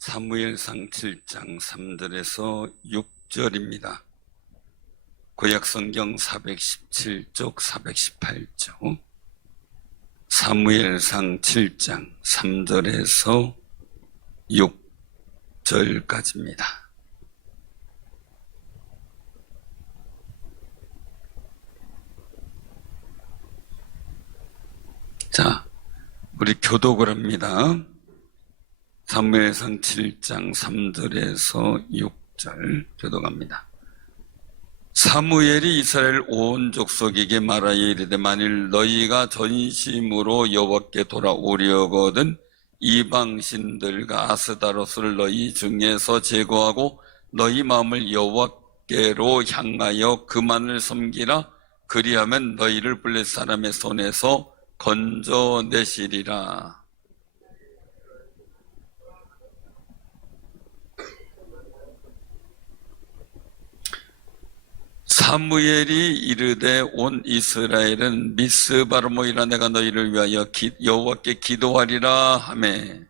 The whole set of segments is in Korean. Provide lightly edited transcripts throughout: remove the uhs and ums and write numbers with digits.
사무엘상 7장 3절에서 6절입니다. 구약성경 417쪽 418쪽 사무엘상 7장 3절에서 6절까지입니다. 자, 우리 교독을 합니다. 사무엘상 7장 3절에서 6절 교독합니다. 사무엘이 이스라엘 온 족속에게 말하여 이르되 만일 너희가 전심으로 여호와께 돌아오려거든 이방신들과 아스다로스를 너희 중에서 제거하고 너희 마음을 여호와께로 향하여 그만을 섬기라. 그리하면 너희를 블레셋 사람의 손에서 건져내시리라. 사무엘이 이르되 온 이스라엘은 미스바로 모이라. 내가 너희를 위하여 여호와께 기도하리라 하매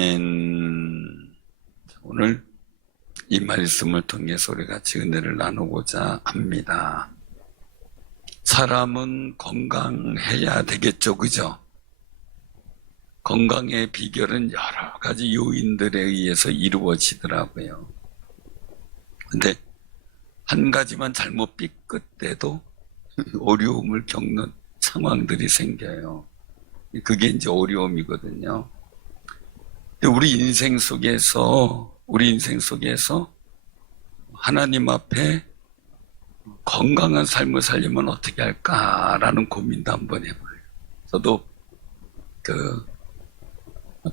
아멘. 오늘 이 말씀을 통해서 우리가 같이 은혜를 나누고자 합니다. 사람은 건강해야 되겠죠, 그죠? 건강의 비결은 여러 가지 요인들에 의해서 이루어지더라고요. 근데 한 가지만 잘못 삐끗대도 어려움을 겪는 상황들이 생겨요. 그게 이제 어려움이거든요. 근데 우리 인생 속에서 하나님 앞에 건강한 삶을 살려면 어떻게 할까라는 고민도 한번 해봐요. 저도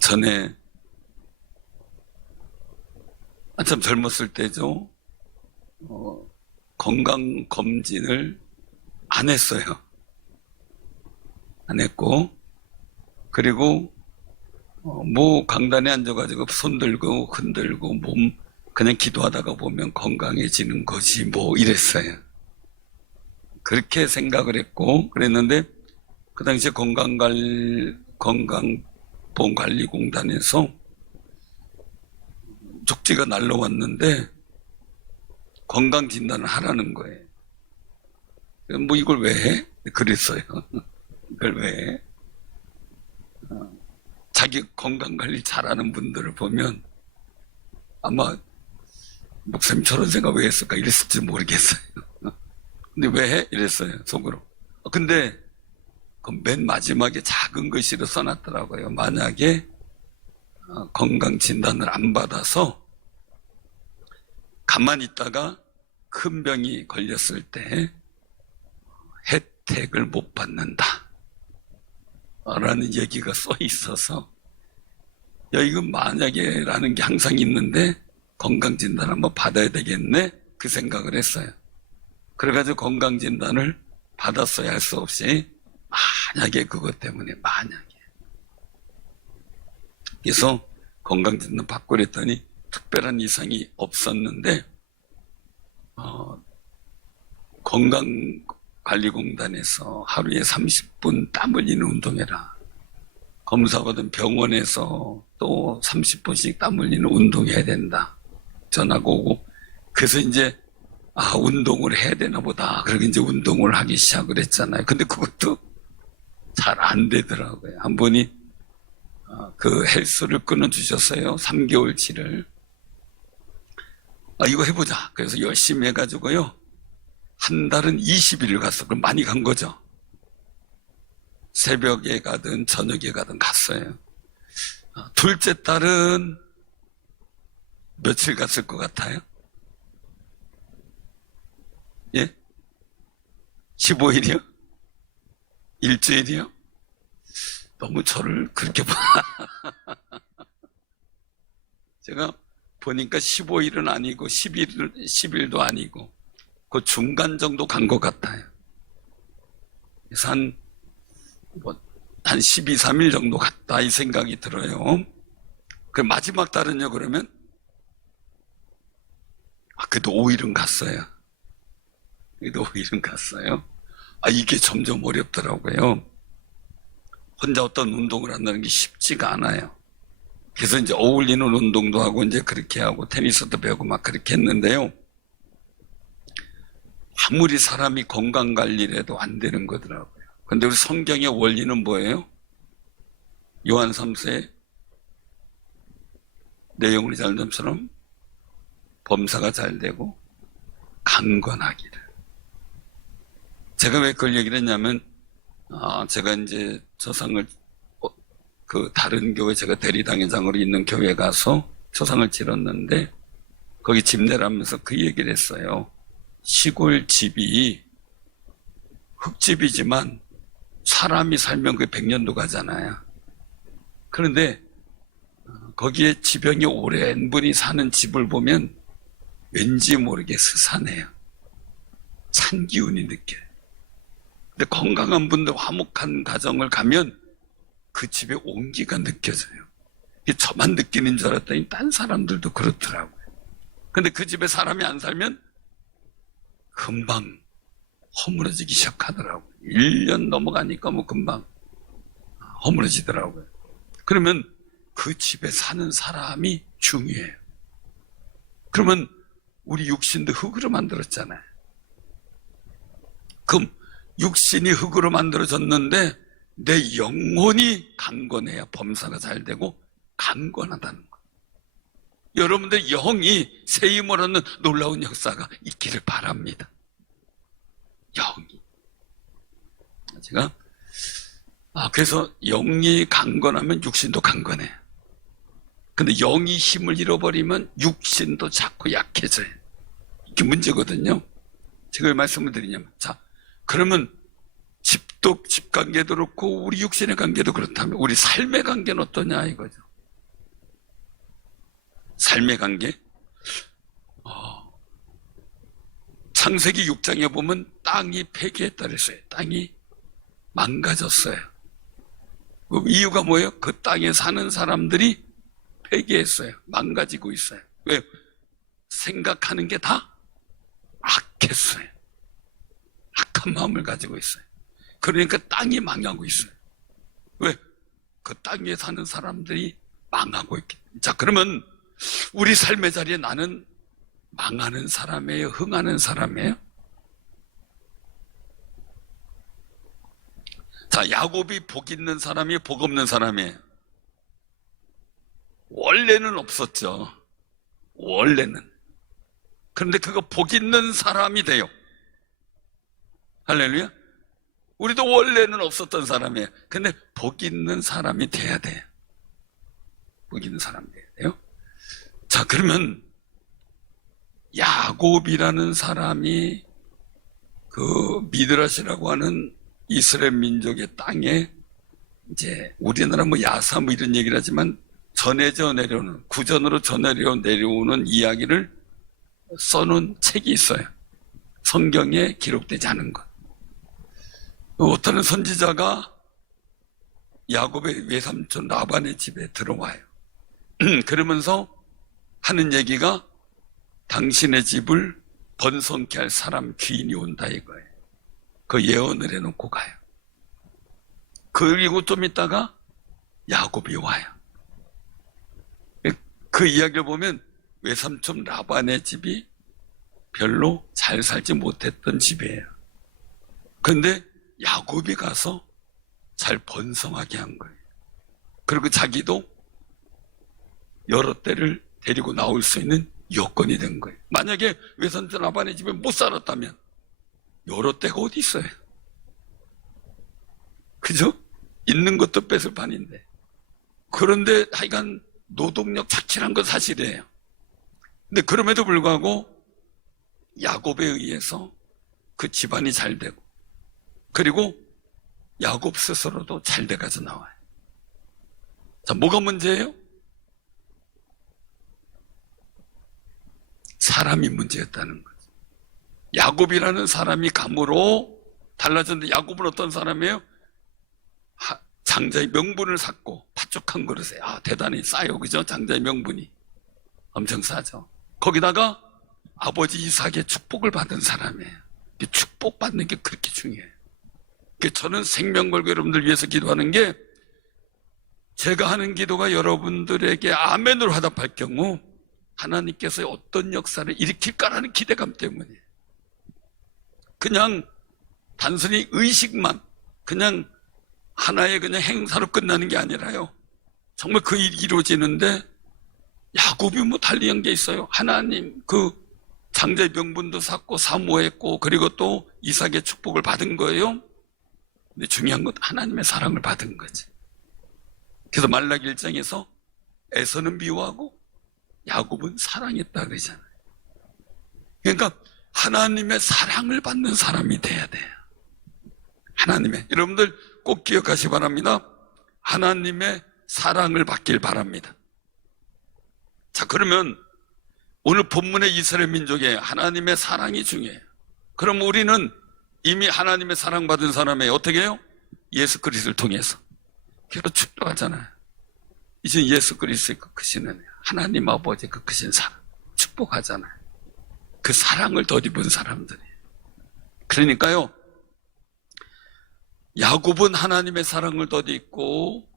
전에 한참 젊었을 때죠. 건강검진을 안 했어요. 안 했고, 그리고 뭐 강단에 앉아가지고 손 들고 흔들고 몸 그냥 기도하다가 보면 건강해지는 거지 뭐 이랬어요. 그렇게 생각을 했고 그랬는데 그 당시에 건강보험관리공단에서 쪽지가 날라왔는데 건강진단을 하라는 거예요. 뭐 이걸 왜 해? 그랬어요. 이걸 왜 해? 자기 건강관리 잘하는 분들을 보면 아마 목사님 저런 생각 왜 했을까 이랬을지 모르겠어요. 근데 왜 해? 이랬어요, 속으로. 근데 그 맨 마지막에 작은 글씨로 써놨더라고요. 만약에 건강진단을 안 받아서 가만히 있다가 큰 병이 걸렸을 때 혜택을 못 받는다 라는 얘기가 써 있어서 야 이거 만약에 라는 게 항상 있는데 건강진단 한번 받아야 되겠네 그 생각을 했어요. 그래가지고 건강진단을 받았어야 할 수 없이 만약에 그것 때문에 만약에 그래서 건강진단 받고 그랬더니 특별한 이상이 없었는데 건강관리공단에서 하루에 30분 땀 흘리는 운동해라. 검사받은 병원에서 또 30분씩 땀 흘리는 운동해야 된다. 전화가 오고 그래서 이제 운동을 해야 되나 보다. 그러고 이제 운동을 하기 시작을 했잖아요. 근데 그것도 잘 안 되더라고요. 한 분이 그 헬스를 끊어주셨어요. 3개월치를. 이거 해보자. 그래서 열심히 해가지고요. 한 달은 20일을 갔어. 그럼 많이 간 거죠. 새벽에 가든 저녁에 가든 갔어요. 둘째 딸은 며칠 갔을 것 같아요? 예? 15일이요? 일주일이요? 너무 저를 그렇게 봐. 제가 보니까 15일은 아니고 10일도 아니고 그 중간 정도 간 것 같아요. 그래서 한 12, 3일 정도 갔다 이 생각이 들어요. 그 마지막 달은요, 그러면? 그래도 5일은 갔어요. 그래도 5일은 갔어요. 이게 점점 어렵더라고요. 혼자 어떤 운동을 한다는 게 쉽지가 않아요. 그래서 이제 어울리는 운동도 하고 이제 그렇게 하고 테니스도 배우고 막 그렇게 했는데요. 아무리 사람이 건강 관리를 해도 안 되는 거더라고요. 근데 우리 성경의 원리는 뭐예요? 요한 3세 내 영혼이 잘 됨처럼 범사가 잘 되고 강건하기를. 제가 왜 그걸 얘기를 했냐면, 제가 이제 저상을, 다른 교회, 제가 대리당회장으로 있는 교회 가서 저상을 치렀는데, 거기 집내라면서 그 얘기를 했어요. 시골 집이 흙집이지만 사람이 살면 그게 100년도 가잖아요. 그런데 거기에 지병이 오랜 분이 사는 집을 보면 왠지 모르게 스산해요. 산 기운이 느껴요. 근데 건강한 분들 화목한 가정을 가면 그 집의 온기가 느껴져요. 이게 저만 느끼는 줄 알았더니 딴 사람들도 그렇더라고요. 근데 그 집에 사람이 안 살면 금방 허물어지기 시작하더라고요. 1년 넘어가니까 뭐 금방 허물어지더라고요. 그러면 그 집에 사는 사람이 중요해요. 그러면 우리 육신도 흙으로 만들었잖아요. 그럼 육신이 흙으로 만들어졌는데 내 영혼이 강건해야 범사가 잘 되고 강건하다는 거예요. 여러분들 영이 새 힘을 얻는 놀라운 역사가 있기를 바랍니다. 영이. 제가 그래서 영이 강건하면 육신도 강건해요. 근데 영이 힘을 잃어버리면 육신도 자꾸 약해져요. 이게 문제거든요. 제가 왜 말씀을 드리냐면, 자, 그러면 집 관계도 그렇고 우리 육신의 관계도 그렇다면 우리 삶의 관계는 어떠냐 이거죠. 삶의 관계. 창세기 6장에 보면 땅이 폐기했다 그랬어요. 땅이 망가졌어요. 그 이유가 뭐예요? 그 땅에 사는 사람들이 폐기했어요. 망가지고 있어요. 왜? 생각하는 게 다 악했어요. 악한 마음을 가지고 있어요. 그러니까 땅이 망하고 있어요. 왜? 그 땅에 사는 사람들이 망하고 있기. 자, 그러면 우리 삶의 자리에 나는 망하는 사람이에요? 흥하는 사람이에요? 자, 야곱이 복 있는 사람이에요? 복 없는 사람이에요? 원래는 없었죠. 원래는. 그런데 그거 복 있는 사람이 돼요. 할렐루야. 우리도 원래는 없었던 사람이에요. 근데 복 있는 사람이 돼야 돼요. 복 있는 사람이 돼야 돼요. 자, 그러면 야곱이라는 사람이 그 미드라시라고 하는 이스라엘 민족의 땅에 이제 우리나라 뭐 야사 뭐 이런 얘기를 하지만 전해져 내려오는, 구전으로 전해져 내려오는 이야기를 써놓은 책이 있어요. 성경에 기록되지 않은 것. 어떤 선지자가 야곱의 외삼촌 라반의 집에 들어와요. 그러면서 하는 얘기가 당신의 집을 번성케 할 사람 귀인이 온다 이거예요. 그 예언을 해놓고 가요. 그리고 좀 있다가 야곱이 와요. 그 이야기를 보면 외삼촌 라반의 집이 별로 잘 살지 못했던 집이에요. 그런데 야곱이 가서 잘 번성하게 한 거예요. 그리고 자기도 여러 때를 데리고 나올 수 있는 여건이 된 거예요. 만약에 외삼촌 라반의 집에 못 살았다면 여러 때가 어디 있어요? 그죠? 있는 것도 뺏을 판인데. 그런데 하여간 노동력 착실한 건 사실이에요. 근데 그럼에도 불구하고 야곱에 의해서 그 집안이 잘 되고, 그리고 야곱 스스로도 잘 돼가서 나와요. 자, 뭐가 문제예요? 사람이 문제였다는 거죠. 야곱이라는 사람이 감으로 달라졌는데, 야곱은 어떤 사람이에요? 장자의 명분을 샀고 팥죽 한 그릇에 대단히 싸요, 그죠? 장자의 명분이 엄청 싸죠. 거기다가 아버지 이삭의 축복을 받은 사람이에요. 축복받는 게 그렇게 중요해요. 저는 생명 걸고 여러분들 위해서 기도하는 게, 제가 하는 기도가 여러분들에게 아멘으로 화답할 경우 하나님께서 어떤 역사를 일으킬까라는 기대감 때문에, 그냥 단순히 의식만 그냥 하나의 그냥 행사로 끝나는 게 아니라요, 정말 그 일이 이루어지는데, 야곱이 뭐 달리한 게 있어요. 하나님 그 장자의 명분도 샀고 사모했고 그리고 또 이삭의 축복을 받은 거예요. 근데 중요한 건 하나님의 사랑을 받은 거지. 그래서 말라기 1장에서 에서는 미워하고 야곱은 사랑했다 그러잖아요. 그러니까 하나님의 사랑을 받는 사람이 돼야 돼요. 하나님의, 여러분들 꼭 기억하시기 바랍니다. 하나님의 사랑을 받길 바랍니다. 자, 그러면 오늘 본문의 이스라엘 민족에 하나님의 사랑이 중요해요. 그럼 우리는 이미 하나님의 사랑받은 사람이에요. 어떻게 해요? 예수 그리스도를 통해서. 그래서 축복하잖아요. 이제 예수 그리스도의 그 크신 하나님 아버지의 그 크신 사랑 축복하잖아요. 그 사랑을 덧입은 사람들이에요. 그러니까요, 야곱은 하나님의 사랑을 덧입고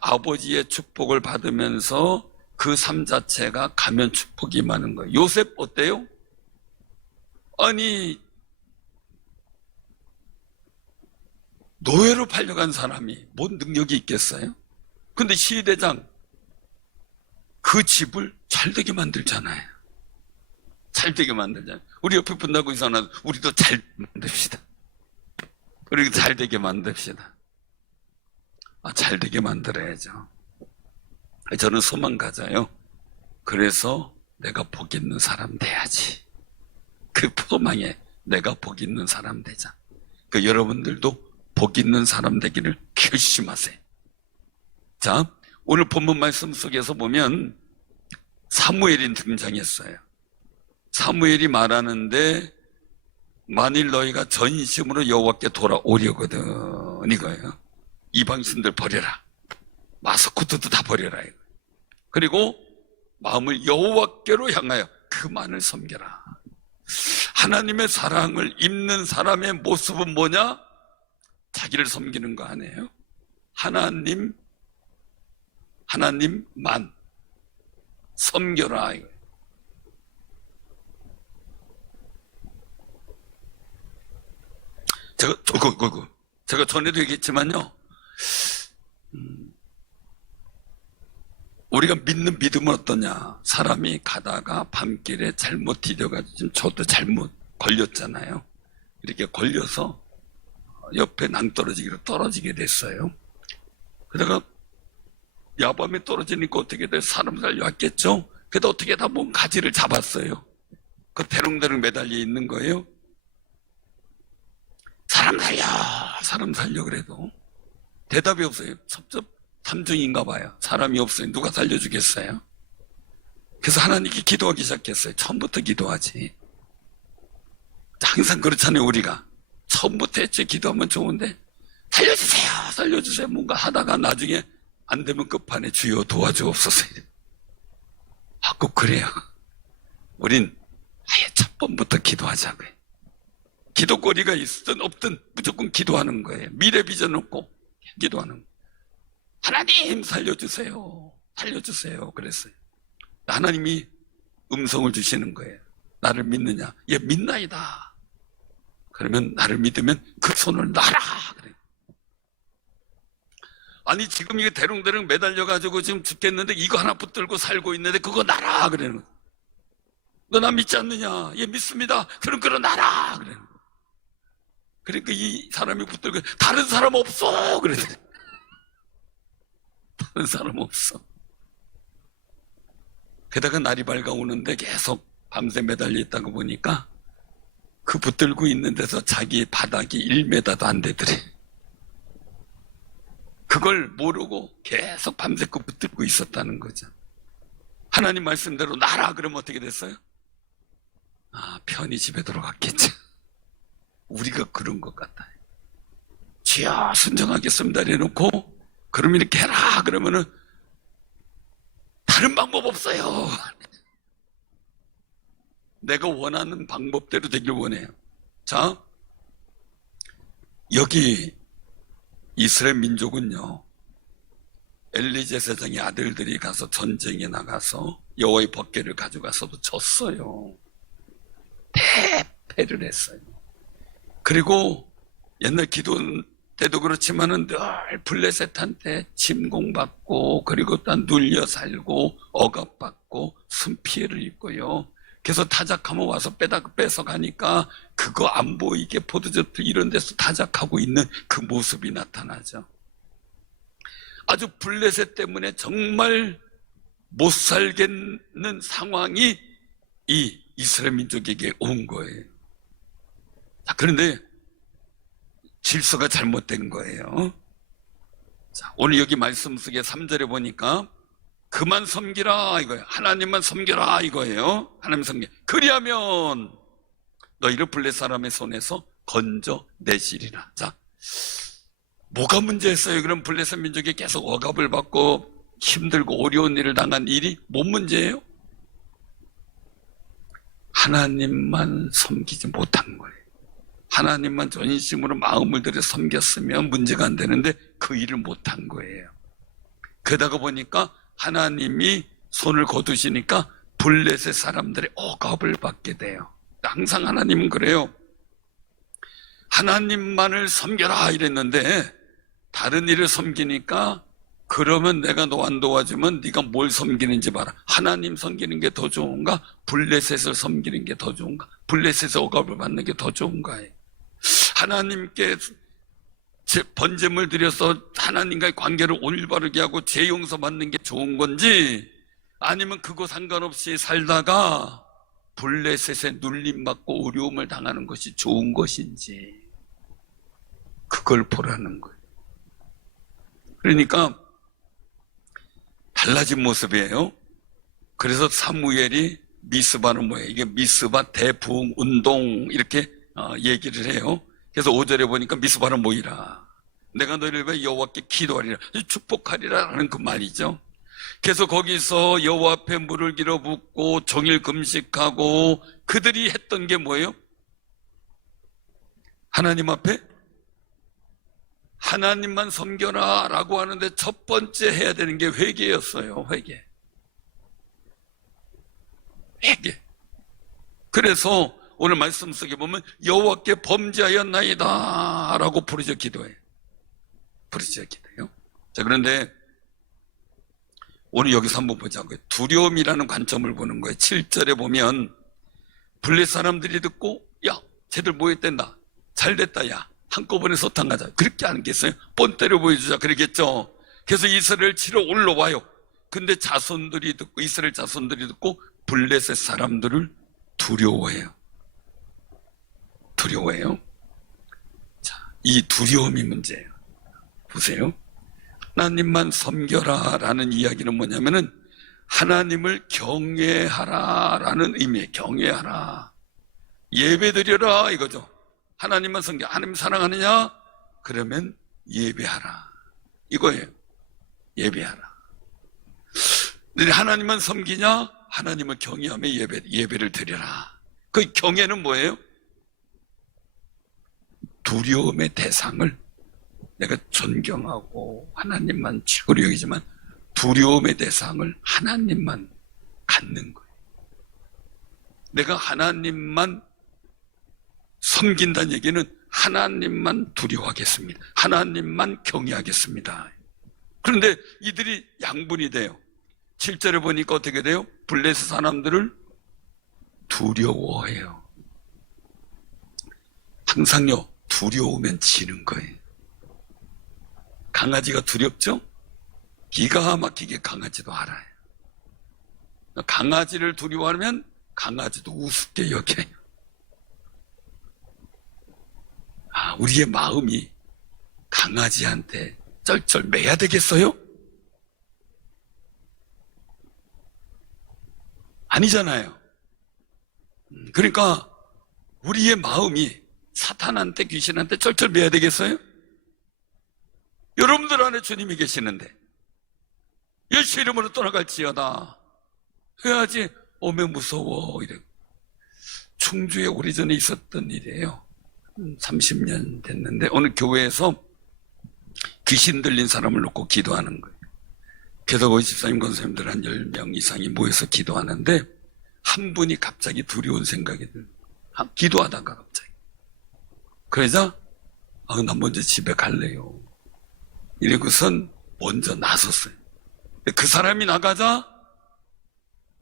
아버지의 축복을 받으면서 그 삶 자체가 가면 축복이 임하는 거예요. 요셉 어때요? 아니, 노예로 팔려간 사람이 뭔 능력이 있겠어요? 근데 시대장 그 집을 잘되게 만들잖아요. 잘되게 만들잖아요. 우리 옆에 분다고 이상하나 우리도 잘 만듭시다. 우리도 잘되게 만듭시다. 잘되게 만들어야죠. 저는 소망 가져요. 그래서 내가 복 있는 사람 돼야지. 그 소망에 내가 복 있는 사람 되자. 여러분들도 복 있는 사람 되기를 결심하세요. 자, 오늘 본문 말씀 속에서 보면 사무엘이 등장했어요. 사무엘이 말하는데, 만일 너희가 전심으로 여호와께 돌아오려거든 이거예요. 이방신들 버려라. 마스코트도 다 버려라 이거. 그리고 마음을 여호와께로 향하여 그만을 섬겨라. 하나님의 사랑을 입는 사람의 모습은 뭐냐? 자기를 섬기는 거 아니에요? 하나님만 섬겨라 이거. 제가 전에도 얘기했지만요, 우리가 믿는 믿음은 어떠냐? 사람이 가다가 밤길에 잘못 디뎌가지고, 지금 저도 잘못 걸렸잖아요. 이렇게 걸려서 옆에 낭떠러지기로 떨어지게 됐어요. 그러다가 야밤에 떨어지니까 어떻게 돼? 사람 살려왔겠죠? 그래도 어떻게 다 뭔 가지를 잡았어요. 그 대롱대롱 매달려 있는 거예요. 사람 살려 그래도 대답이 없어요. 섭섭삼중인가 봐요. 사람이 없어요. 누가 살려주겠어요? 그래서 하나님께 기도하기 시작했어요. 처음부터 기도하지. 항상 그렇잖아요. 우리가 처음부터 애초에 기도하면 좋은데, 살려주세요 뭔가 하다가 나중에 안 되면 끝판에 주여 도와주옵소서. 꼭 그래요. 우린 아예 첫 번부터 기도하자고요. 기도거리가 있든 없든 무조건 기도하는 거예요. 미래 비전 없고 기도하는 거예요. 하나님 살려주세요. 그랬어요. 하나님이 음성을 주시는 거예요. 나를 믿느냐? 예, 믿나이다. 그러면 나를 믿으면 그 손을 놔라. 그래요. 아니, 지금 이게 대롱대롱 매달려가지고 지금 죽겠는데 이거 하나 붙들고 살고 있는데 그거 놔라. 그래요. 너 나 믿지 않느냐? 예, 믿습니다. 그럼 그거 놔라. 그래요. 그러니까 이 사람이 붙들고, 다른 사람 없어. 그래. 다른 사람 없어. 게다가 날이 밝아오는데 계속 밤새 매달려 있다고 보니까 그 붙들고 있는 데서 자기 바닥이 1m도 안 되더래. 그걸 모르고 계속 밤새 그 붙들고 있었다는 거죠. 하나님 말씀대로 나라 그러면 어떻게 됐어요? 편히 집에 들어갔겠죠. 우리가 그런 것 같아요. 주여 순종하겠습니다 이래놓고 그럼 이렇게 해라 그러면은 다른 방법 없어요. 내가 원하는 방법대로 되길 원해요. 자, 여기 이스라엘 민족은요, 엘리 제사장의 아들들이 가서 전쟁에 나가서 여호와의 법궤를 가져가서도 졌어요. 대패를 했어요. 그리고 옛날 기도 때도 그렇지만은 늘 블레셋한테 침공받고, 그리고 또 눌려 살고 억압받고 숨피해를 입고요. 그래서 타작하면 와서 뺏어가니까 그거 안 보이게 포도즙도 이런 데서 타작하고 있는 그 모습이 나타나죠. 아주 블레셋 때문에 정말 못 살겠는 상황이 이 이스라엘 민족에게 온 거예요. 자, 그런데 질서가 잘못된 거예요. 자, 오늘 여기 말씀 속에 3절에 보니까 그만 섬기라 이거예요. 하나님만 섬겨라 이거예요. 하나님 섬겨. 그리하면 너희를 블레 사람의 손에서 건져내시리라. 자, 뭐가 문제였어요? 그럼 블레셋 민족이 계속 억압을 받고 힘들고 어려운 일을 당한 일이 뭔 문제예요? 하나님만 섬기지 못한 거예요. 하나님만 전심으로 마음을 들여 섬겼으면 문제가 안 되는데 그 일을 못한 거예요. 그러다가 보니까 하나님이 손을 거두시니까 블레셋 사람들의 억압을 받게 돼요. 항상 하나님은 그래요. 하나님만을 섬겨라 이랬는데 다른 일을 섬기니까 그러면 내가 너 안 도와주면 네가 뭘 섬기는지 봐라. 하나님 섬기는 게 더 좋은가? 블레셋을 섬기는 게 더 좋은가? 블레셋의 억압을 받는 게 더 좋은가요? 하나님께 번제물 드려서 하나님과의 관계를 올바르게 하고 죄 용서 받는 게 좋은 건지, 아니면 그거 상관없이 살다가 블레셋에 눌림받고 어려움을 당하는 것이 좋은 것인지, 그걸 보라는 거예요. 그러니까 달라진 모습이에요. 그래서 사무엘이 미스바는 뭐예요? 이게 미스바 대부흥 운동 이렇게 얘기를 해요. 그래서 5절에 보니까 미스바는 뭐이라? 내가 너희를 위해 여호와께 기도하리라, 축복하리라라는 그 말이죠. 그래서 거기서 여호와 앞에 물을 길어 붓고 종일 금식하고 그들이 했던 게 뭐예요? 하나님 앞에 하나님만 섬겨라 라고 하는데 첫 번째 해야 되는 게 회개였어요. 회개. 그래서 오늘 말씀 속에 보면 여호와께 범죄하였나이다 라고 부르짖어 기도해요. 부르짖어 기도해요. 자, 그런데 오늘 여기서 한번 보자고요. 두려움이라는 관점을 보는 거예요. 7절에 보면 블레 사람들이 듣고 야 쟤들 모였댄다, 잘됐다, 야 한꺼번에 소탕하자, 그렇게 하겠어요? 뻔 때려 보여주자 그러겠죠. 그래서 이스라엘 치러 올라와요. 근데 자손들이 듣고, 이스라엘 자손들이 듣고 블레셋 사람들을 두려워해요. 자, 이 두려움이 문제예요. 보세요. 하나님만 섬겨라 라는 이야기는 뭐냐면은 하나님을 경외하라 라는 의미예요. 경외하라, 예배드려라 이거죠. 하나님만 섬겨. 하나님 사랑하느냐? 그러면 예배하라 이거예요. 예배하라. 근데 하나님만 섬기냐? 하나님을 경외하며 예배를 드려라. 그 경외는 뭐예요? 두려움의 대상을 내가 존경하고 하나님만 최고로 여기지만 두려움의 대상을 하나님만 갖는 거예요. 내가 하나님만 섬긴다는 얘기는 하나님만 두려워하겠습니다. 하나님만 경외하겠습니다. 그런데 이들이 양분이 돼요. 7절에 보니까 어떻게 돼요? 블레셋 사람들을 두려워해요. 항상요, 두려우면 지는 거예요. 강아지가 두렵죠? 기가 막히게 강아지도 알아요. 강아지를 두려워하면 강아지도 우습게 여겨요. 우리의 마음이 강아지한테 쩔쩔 매야 되겠어요? 아니잖아요. 그러니까 우리의 마음이 사탄한테, 귀신한테 쩔쩔 매야 되겠어요? 여러분들 안에 주님이 계시는데 예수 이름으로 떠나갈지어다 해야지. 오메 무서워. 이래. 충주에 오래전에 있었던 일이에요. 30년 됐는데 어느 교회에서 귀신 들린 사람을 놓고 기도하는 거예요. 그래서 거기 집사님 권사님들 한 10명 이상이 모여서 기도하는데 한 분이 갑자기 두려운 생각이 들어요. 기도하다가 갑자기. 그러자 나 먼저 집에 갈래요. 이러고선 먼저 나섰어요. 그 사람이 나가자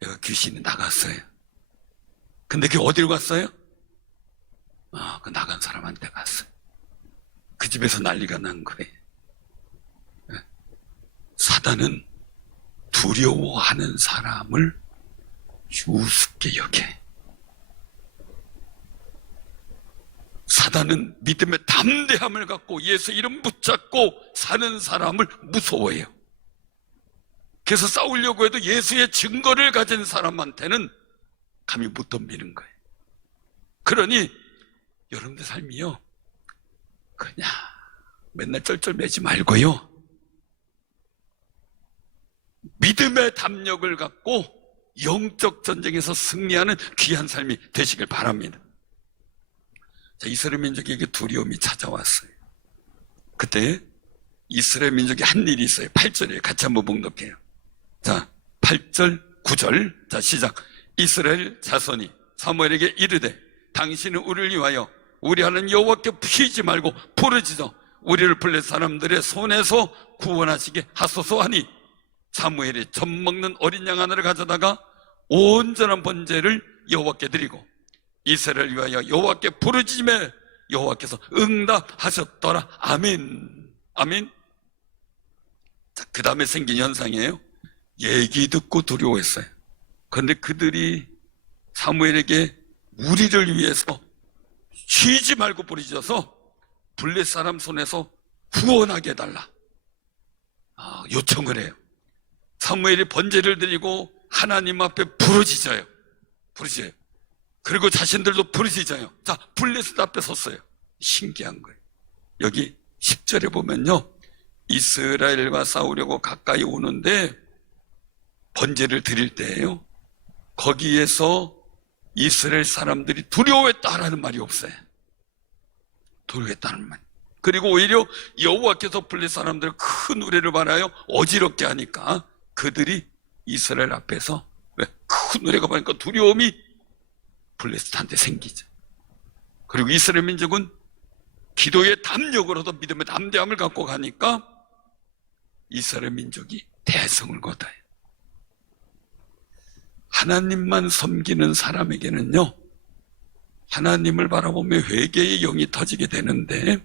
내가 귀신이 나갔어요. 근데 그게 어디로 갔어요? 그 나간 사람한테 갔어요. 그 집에서 난리가 난 거예요. 사단은 두려워하는 사람을 우습게 여겨. 사단은 믿음의 담대함을 갖고 예수 이름 붙잡고 사는 사람을 무서워해요. 그래서 싸우려고 해도 예수의 증거를 가진 사람한테는 감히 못 덤비는 거예요. 그러니 여러분들 삶이요, 그냥 맨날 쩔쩔매지 말고요, 믿음의 담력을 갖고 영적 전쟁에서 승리하는 귀한 삶이 되시길 바랍니다. 자, 이스라엘 민족에게 두려움이 찾아왔어요. 그때 이스라엘 민족이 한 일이 있어요. 8절에 같이 한번 봉독해요. 자, 8절, 9절. 자, 시작. 이스라엘 자손이 사무엘에게 이르되 당신은 우리를 위하여 우리 하나님 여호와께 피지 말고 부르짖어 우리를 블레 사람들의 손에서 구원하시게 하소서 하니 사무엘이 젖 먹는 어린 양 하나를 가져다가 온전한 번제를 여호와께 드리고 이스라엘을 위하여 여호와께 부르짖음에 여호와께서 응답하셨더라. 아멘. 아멘. 자, 그 다음에 생긴 현상이에요. 얘기 듣고 두려워했어요. 그런데 그들이 사무엘에게 우리를 위해서 쉬지 말고 부르짖어서 블레 사람 손에서 구원하게 해달라 요청을 해요. 사무엘이 번제를 드리고 하나님 앞에 부르짖어요. 그리고 자신들도 부르짖어요. 자, 블레셋 앞에 섰어요. 신기한 거예요. 여기 10절에 보면요, 이스라엘과 싸우려고 가까이 오는데 번제를 드릴 때예요. 거기에서 이스라엘 사람들이 두려워했다라는 말이 없어요. 두려워했다는 말. 그리고 오히려 여호와께서 블레셋 사람들을 큰 우레를 발하여 어지럽게 하니까 그들이 이스라엘 앞에서 큰 우레가 발하니까 두려움이 블레셋한테 생기죠. 그리고 이스라엘 민족은 기도의 담력으로도 믿음의 담대함을 갖고 가니까 이스라엘 민족이 대성을 거둬요. 하나님만 섬기는 사람에게는요, 하나님을 바라보며 회개의 영이 터지게 되는데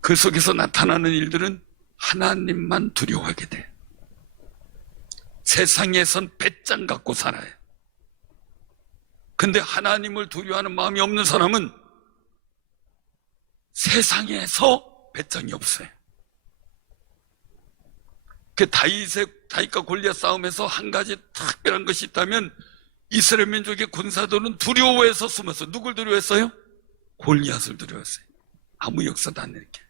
그 속에서 나타나는 일들은 하나님만 두려워하게 돼요. 세상에선 배짱 갖고 살아요. 근데 하나님을 두려워하는 마음이 없는 사람은 세상에서 배짱이 없어요. 그 다윗과 골리앗 싸움에서 한 가지 특별한 것이 있다면 이스라엘 민족의 군사들은 두려워해서 숨었어요. 누굴 두려워했어요? 골리앗을 두려워했어요. 아무 역사도 안 이렇게.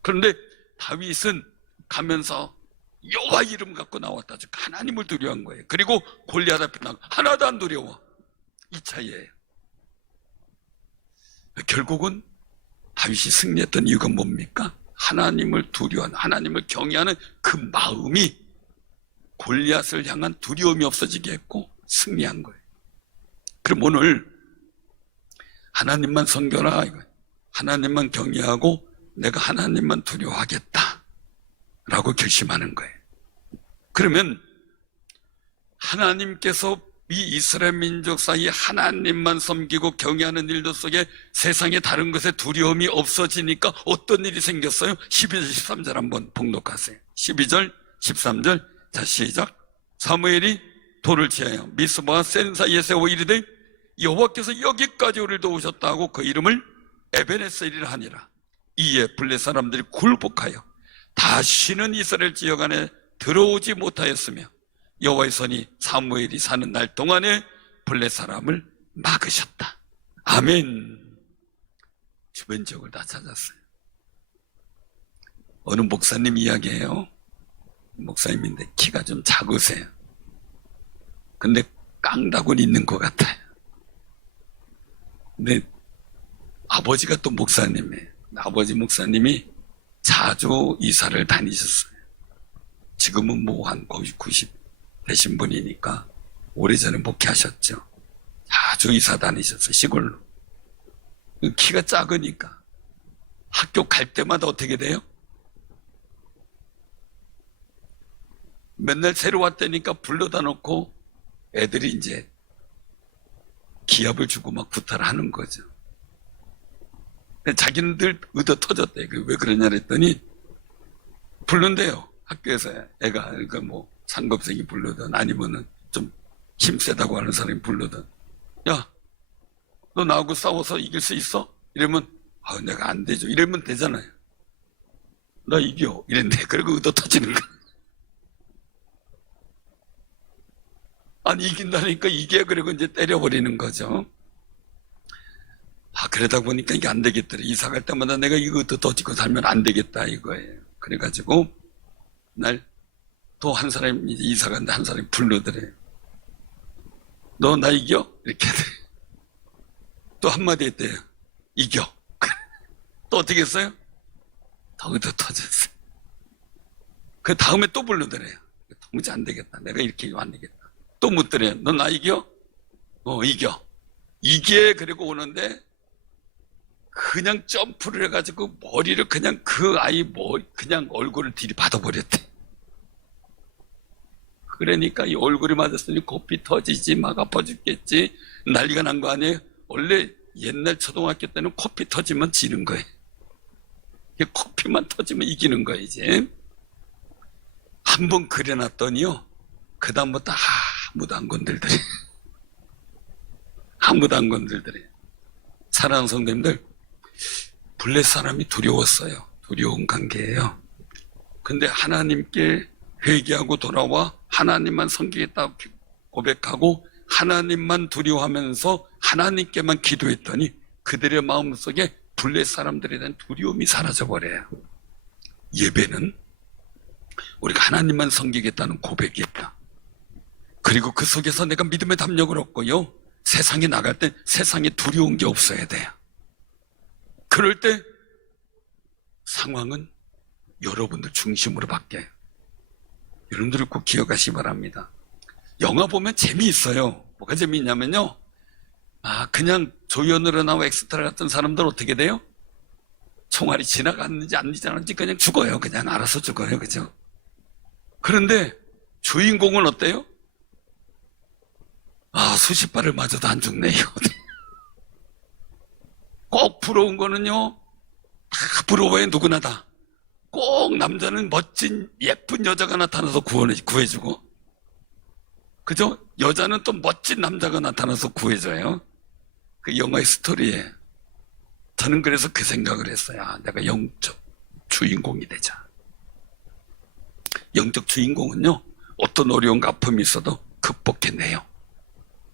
그런데 다윗은 가면서 여호와 이름 갖고 나왔다. 즉 하나님을 두려워한 거예요. 그리고 골리앗 앞에 나가 하나도 안 두려워. 이 차이예요. 결국은 다윗이 승리했던 이유가 뭡니까? 하나님을 두려워하는, 하나님을 경외하는 그 마음이 골리앗을 향한 두려움이 없어지게 했고 승리한 거예요. 그럼 오늘 하나님만 섬겨라, 하나님만 경외하고 내가 하나님만 두려워하겠다 라고 결심하는 거예요. 그러면 하나님께서 이 이스라엘 민족 사이에 하나님만 섬기고 경외하는 일들 속에 세상의 다른 것에 두려움이 없어지니까 어떤 일이 생겼어요? 12절 13절 한번 봉독하세요. 12절 13절. 자, 시작. 사무엘이 돌을 취하여 미스바와 센 사이에 세워 이르되 여호와께서 여기까지 우리를 도우셨다고 그 이름을 에베네셀이라 하니라. 이에 블레 사람들이 굴복하여 다시는 이스라엘 지역 안에 들어오지 못하였으며 여호와의 손이 사무엘이 사는 날 동안에 블레 사람을 막으셨다. 아멘. 주변 지역을 다 찾았어요. 어느 목사님 이야기예요. 목사님인데 키가 좀 작으세요. 근데 깡다군 있는 것 같아요. 근데 아버지가 또 목사님이에요. 아버지 목사님이 자주 이사를 다니셨어요. 지금은 뭐 한 거의 90 되신 분이니까 오래전에 목회하셨죠. 자주 이사 다니셨어요. 시골로. 키가 작으니까 학교 갈 때마다 어떻게 돼요? 맨날 새로 왔다니까 불러다 놓고 애들이 이제 기합을 주고 막 구타를 하는 거죠. 자기네들 의도 터졌대. 왜 그러냐 그랬더니 부른대요. 학교에서 애가, 그러니까 뭐 상급생이 불러든 아니면은 좀 힘세다고 하는 사람이 불러든, 야, 너 나하고 싸워서 이길 수 있어? 이러면 내가 안 되죠. 이러면 되잖아요. 나 이겨. 이랬는데 그리고 의도 터지는 거야. 아니 이긴다니까 이겨. 그리고 이제 때려버리는 거죠. 그러다 보니까 이게 안 되겠더래. 이사 갈 때마다 내가 이것도 더 짓고 살면 안 되겠다 이거예요. 그래가지고 날 또 한 사람이 이제 이사 갔는데 한 사람이 불러더래. 너 나 이겨? 이렇게 하더래. 또 한마디 했대요. 이겨. 또 어떻게 했어요? 더 터졌어요. 그 다음에 또 불러더래요. 도무지 안 되겠다. 내가 이렇게 안 되겠다. 또 묻더래요. 너 나 이겨? 이겨. 이게 그리고 오는데 그냥 점프를 해가지고 머리를 그냥 그 아이 그냥 얼굴을 들이받아버렸대. 그러니까 이 얼굴이 맞았으니 코피 터지지 막 아파 죽겠지 난리가 난 거 아니에요? 원래 옛날 초등학교 때는 코피 터지면 지는 거예요. 코피만 터지면 이기는 거예요. 이제 한번 그려놨더니요 그 다음부터 아무도 안 건들더래. 아무도 안 건들더래. 사랑하는 성도님들, 블레 사람이 두려웠어요. 두려운 관계예요. 근데 하나님께 회개하고 돌아와 하나님만 섬기겠다고 고백하고 하나님만 두려워하면서 하나님께만 기도했더니 그들의 마음속에 블레 사람들에 대한 두려움이 사라져버려요. 예배는 우리가 하나님만 섬기겠다는 고백이었다. 그리고 그 속에서 내가 믿음의 담력을 얻고요 세상에 나갈 때 세상에 두려운 게 없어야 돼요. 그럴 때 상황은 여러분들 중심으로 바뀌어요. 여러분들 꼭 기억하시기 바랍니다. 영화 보면 재미있어요. 뭐가 재미있냐면요 그냥 조연으로 나와 엑스트라 같은 사람들 어떻게 돼요? 총알이 지나갔는지 안 지나갔는지 그냥 죽어요. 그냥 알아서 죽어요. 그죠? 그런데 주인공은 어때요? 수십 발을 맞아도 안 죽네요. 꼭 부러운 거는요 다 부러워요. 누구나 다. 꼭 남자는 멋진 예쁜 여자가 나타나서 구해주고, 그죠? 여자는 또 멋진 남자가 나타나서 구해줘요. 그 영화의 스토리에 저는 그래서 그 생각을 했어요. 내가 영적 주인공이 되자. 영적 주인공은요 어떤 어려움과 아픔이 있어도 극복해내요.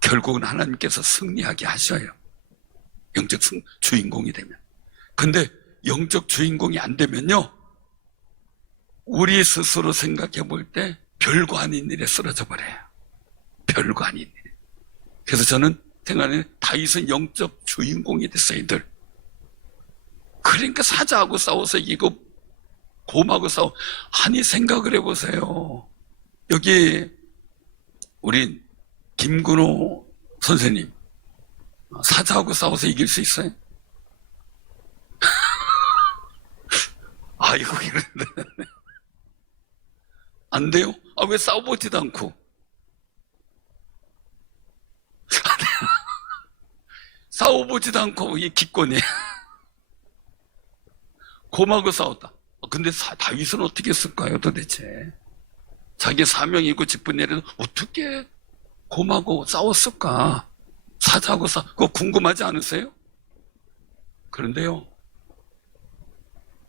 결국은 하나님께서 승리하게 하셔요. 영적 주인공이 되면. 근데 영적 주인공이 안 되면요 우리 스스로 생각해 볼 때 별거 아닌 일에 쓰러져 버려요. 별거 아닌 일. 그래서 저는 생각하는 다윗은 영적 주인공이 됐어요. 늘. 그러니까 사자하고 싸워서 이기고 곰하고 싸워. 아니 생각을 해보세요. 여기 우리 김근호 선생님 사자하고 싸워서 이길 수 있어요? 아이고 이런데 안 돼요? 왜 싸워보지도 않고? 싸워보지도 않고 이게 기권이에요. 곰하고 싸웠다. 근데 다윗은 어떻게 했을까요 도대체? 자기 사명이고 직분 내려서 어떻게 곰하고 싸웠을까? 사자하고 그거 궁금하지 않으세요? 그런데요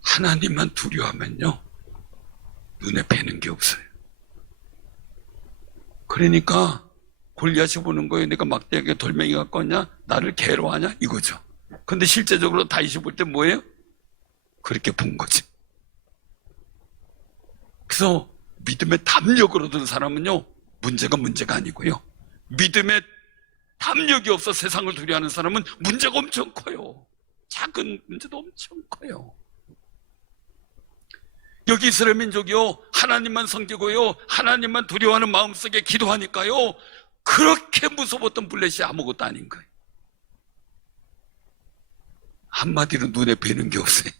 하나님만 두려워하면요 눈에 뵈는 게 없어요. 그러니까 골리앗이 보는 거예요. 내가 막대하게 돌멩이 갖고 왔냐? 나를 괴로워하냐? 이거죠. 근데 실제적으로 다윗이 볼 때 뭐예요? 그렇게 본 거지. 그래서 믿음의 담력을 얻은 사람은요, 문제가 아니고요. 믿음의 담력이 없어 세상을 두려워하는 사람은 문제가 엄청 커요. 작은 문제도 엄청 커요. 여기 이스라엘 민족이요, 하나님만 섬기고요, 하나님만 두려워하는 마음속에 기도하니까요, 그렇게 무서웠던 블레셋이 아무것도 아닌 거예요. 한마디로 눈에 뵈는 게 없어요.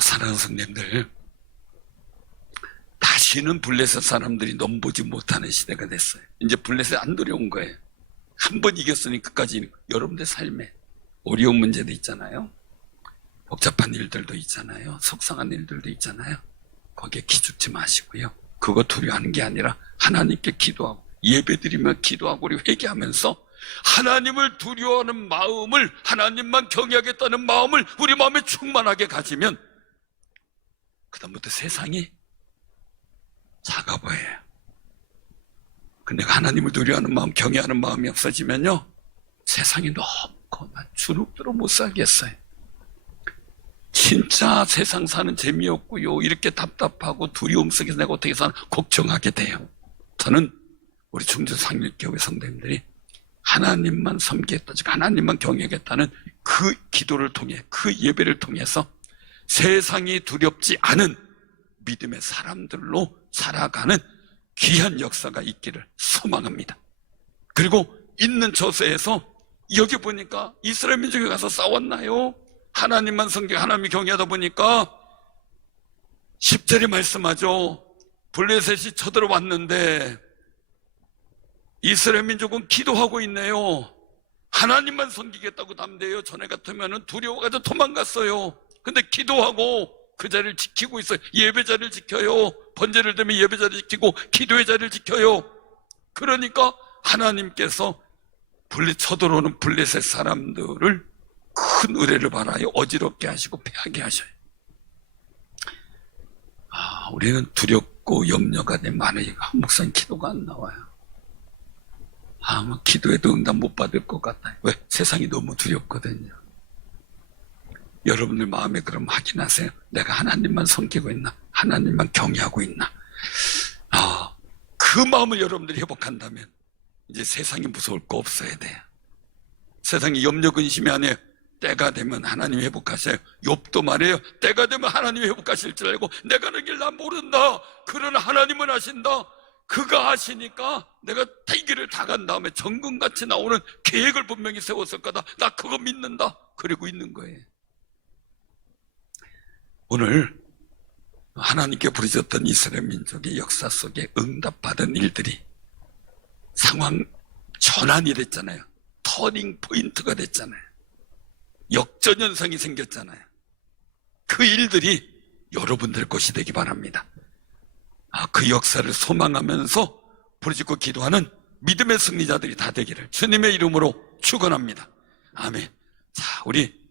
사랑하는 성도님들, 다시는 블레셋 사람들이 넘보지 못하는 시대가 됐어요. 이제 블레셋 안 두려운 거예요. 한 번 이겼으니 끝까지. 여러분들 삶에 어려운 문제도 있잖아요. 복잡한 일들도 있잖아요. 속상한 일들도 있잖아요. 거기에 기죽지 마시고요. 그거 두려워하는 게 아니라 하나님께 기도하고 예배드리며 기도하고 우리 회개하면서 하나님을 두려워하는 마음을, 하나님만 경외하겠다는 마음을 우리 마음에 충만하게 가지면 그다음부터 세상이 작아 보여요. 근데 하나님을 두려워하는 마음, 경외하는 마음이 없어지면요, 세상이 너무 커만 주눅들어 못 살겠어요. 진짜 세상 사는 재미없고요, 이렇게 답답하고 두려움 속에서 내가 어떻게 사나 걱정하게 돼요. 저는 우리 충주 상일교회 성도님들이 하나님만 섬기겠다, 즉 하나님만 경외하겠다는 그 기도를 통해, 그 예배를 통해서 세상이 두렵지 않은 믿음의 사람들로 살아가는 귀한 역사가 있기를 소망합니다. 그리고 있는 처소에서 여기 보니까 이스라엘 민족에 가서 싸웠나요? 하나님만 섬기고 하나님이 경외하다 보니까 10절에 말씀하죠. 블레셋이 쳐들어왔는데 이스라엘 민족은 기도하고 있네요. 하나님만 섬기겠다고 담대해요. 전에 같으면 두려워가지고 도망갔어요. 근데 기도하고 그 자리를 지키고 있어요. 예배 자리를 지켜요. 번제를 들면 예배 자리를 지키고 기도의 자리를 지켜요. 그러니까 하나님께서 쳐들어오는 블레셋 사람들을 큰 의뢰를 받아요. 어지럽게 하시고 패하게 하셔요. 우리는 두렵고 염려가 많으니까 목사님 기도가 안 나와요. 기도해도 응답 못 받을 것 같아요. 왜? 세상이 너무 두렵거든요. 여러분들 마음에 그럼 확인하세요. 내가 하나님만 섬기고 있나? 하나님만 경외하고 있나? 그 마음을 여러분들이 회복한다면 이제 세상이 무서울 거 없어야 돼요. 세상이 염려 근심이 아니에요. 때가 되면 하나님이 회복하셔요. 욥도 말해요. 때가 되면 하나님이 회복하실 줄 알고 내가 는 길 난 모른다. 그러나 하나님은 아신다. 그가 아시니까 내가 이 길을 다 간 다음에 정금같이 나오는 계획을 분명히 세웠을 거다. 나 그거 믿는다. 그리고 있는 거예요. 오늘 하나님께 부르셨던 이스라엘 민족의 역사 속에 응답받은 일들이 상황 전환이 됐잖아요. 터닝 포인트가 됐잖아요. 역전현상이 생겼잖아요. 그 일들이 여러분들 것이 되기 바랍니다. 그 역사를 소망하면서 부르짖고 기도하는 믿음의 승리자들이 다 되기를 주님의 이름으로 축원합니다. 아멘. 자, 우리